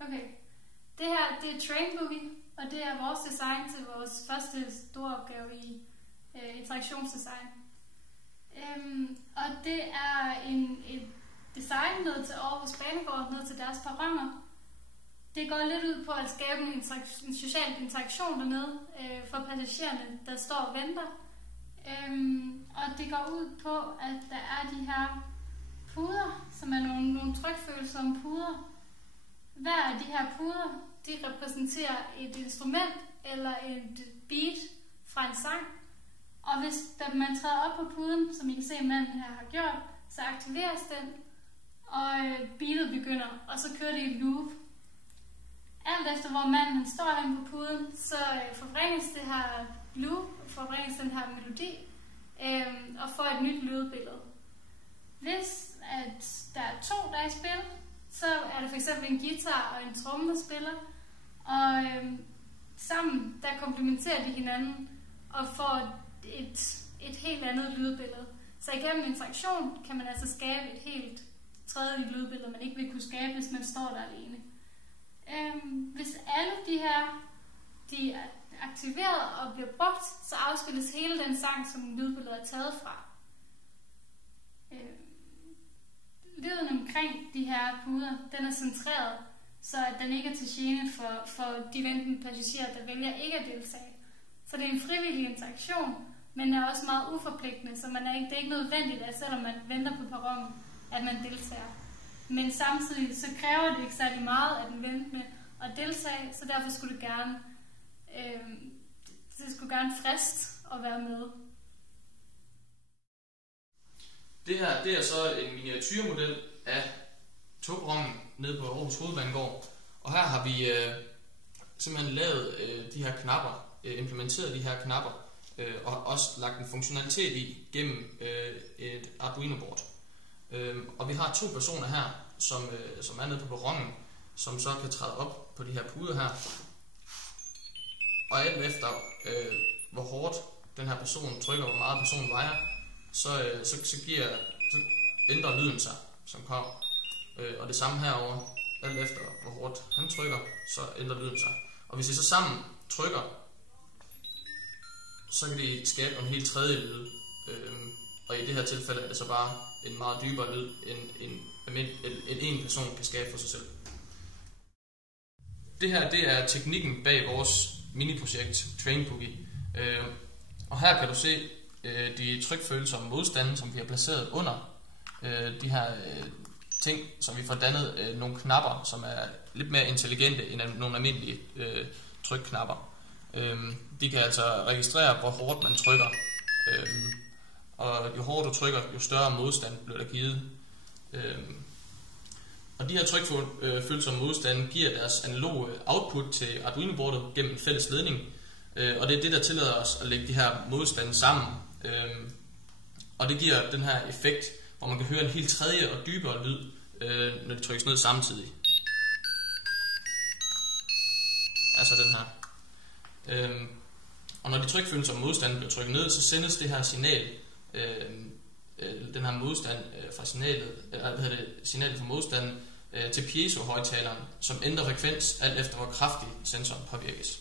Okay. Det her, det er Train Boogie, og det er vores design til vores første store opgave i interaktionsdesign. Og det er et design ned til Aarhus Banegård, ned til deres perroner. Det går lidt ud på at skabe en social interaktion dernede for passagererne, der står og venter. Og det går ud på, at der er de her puder, som er nogle trykfølsomme puder. Hver af de her puder, de repræsenterer et instrument eller et beat fra en sang. Og hvis man træder op på puden, som I kan se manden her har gjort, så aktiveres den, og beatet begynder, og så kører det i loop. Alt efter hvor manden står hen på puden, så forvrænges det her loop, forvrænges den her melodi, og får et nyt lydbillede. Hvis at der er to, der er i spil, så er det f.eks. en guitar og en tromme, der spiller, og sammen der komplementerer de hinanden og får et helt andet lydbillede. Så igennem interaktion kan man altså skabe et helt tredje lydbillede, man ikke vil kunne skabe, hvis man står der alene. Hvis alle de her de er aktiveret og bliver brugt, så afspilles hele den sang, som lydbilledet er taget fra. Lyden omkring de her puder, den er centreret, så at den ikke er til gene for de ventende passagerer, der vælger ikke at deltage. Så det er en frivillig interaktion, men er også meget uforpligtende, så det er ikke nødvendigt, at selvom man venter på perronen, at man deltager. Men samtidig så kræver det ikke særlig meget af den ventende at deltage, så derfor skulle det gerne friste at være med. Det her, det er så en miniatyrmodel af togperronen nede på Aarhus Hovedbanegård. Og her har vi simpelthen lavet de her knapper, implementeret de her knapper, og også lagt en funktionalitet i gennem et Arduino-board. Og vi har to personer her, som er nede på perronen, som så kan træde op på de her puder her. Og alt efter hvor hårdt den her person trykker, hvor meget personen vejer, så ændrer lyden sig, som kommer. Og det samme herover, alt efter hvor hårdt han trykker, så ændrer lyden sig. Og hvis I så sammen trykker, så kan de skabe en helt tredje lyd. Og i det her tilfælde er det så bare en meget dybere lyd, end en person kan skabe for sig selv. Det her, det er teknikken bag vores mini-projekt Train Boogie. Og her kan du se de trykfølsomme modstande, som vi har placeret under de her ting, som vi får dannet nogle knapper, som er lidt mere intelligente end nogle almindelige trykknapper. De kan altså registrere, hvor hårdt man trykker, og jo hårdere du trykker, jo større modstand bliver der givet. Og de her trykfølsomme modstande giver deres analoge output til Arduino-boardet gennem en fælles ledning, og det er det, der tillader os at lægge de her modstande sammen. Og det giver den her effekt, hvor man kan høre en helt tredje og dybere lyd, når de trykkes ned samtidig. Altså den her. Og når de trykfølsomme modstande bliver trykket ned, så sendes det her signal, den her modstand fra signalet fra modstanden til piezo-højtaleren, som ændrer frekvens alt efter hvor kraftig sensoren påvirkes.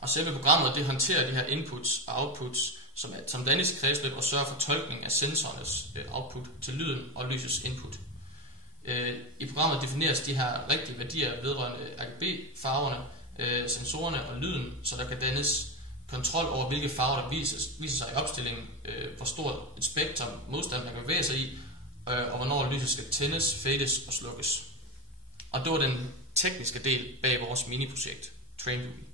Og selve programmet, det håndterer de her inputs og outputs som danisk kredsløb og sørger for tolkning af sensorernes output til lyden og lysets input. I programmet defineres de her rigtige værdier vedrørende RGB-farverne, sensorerne og lyden, så der kan dannes kontrol over hvilke farver der viser sig i opstillingen, hvor stort et spektrum modstand man kan bevæge sig i, og hvornår lyset skal tændes, fades og slukkes. Og det var den tekniske del bag vores mini-projekt Train Boogie.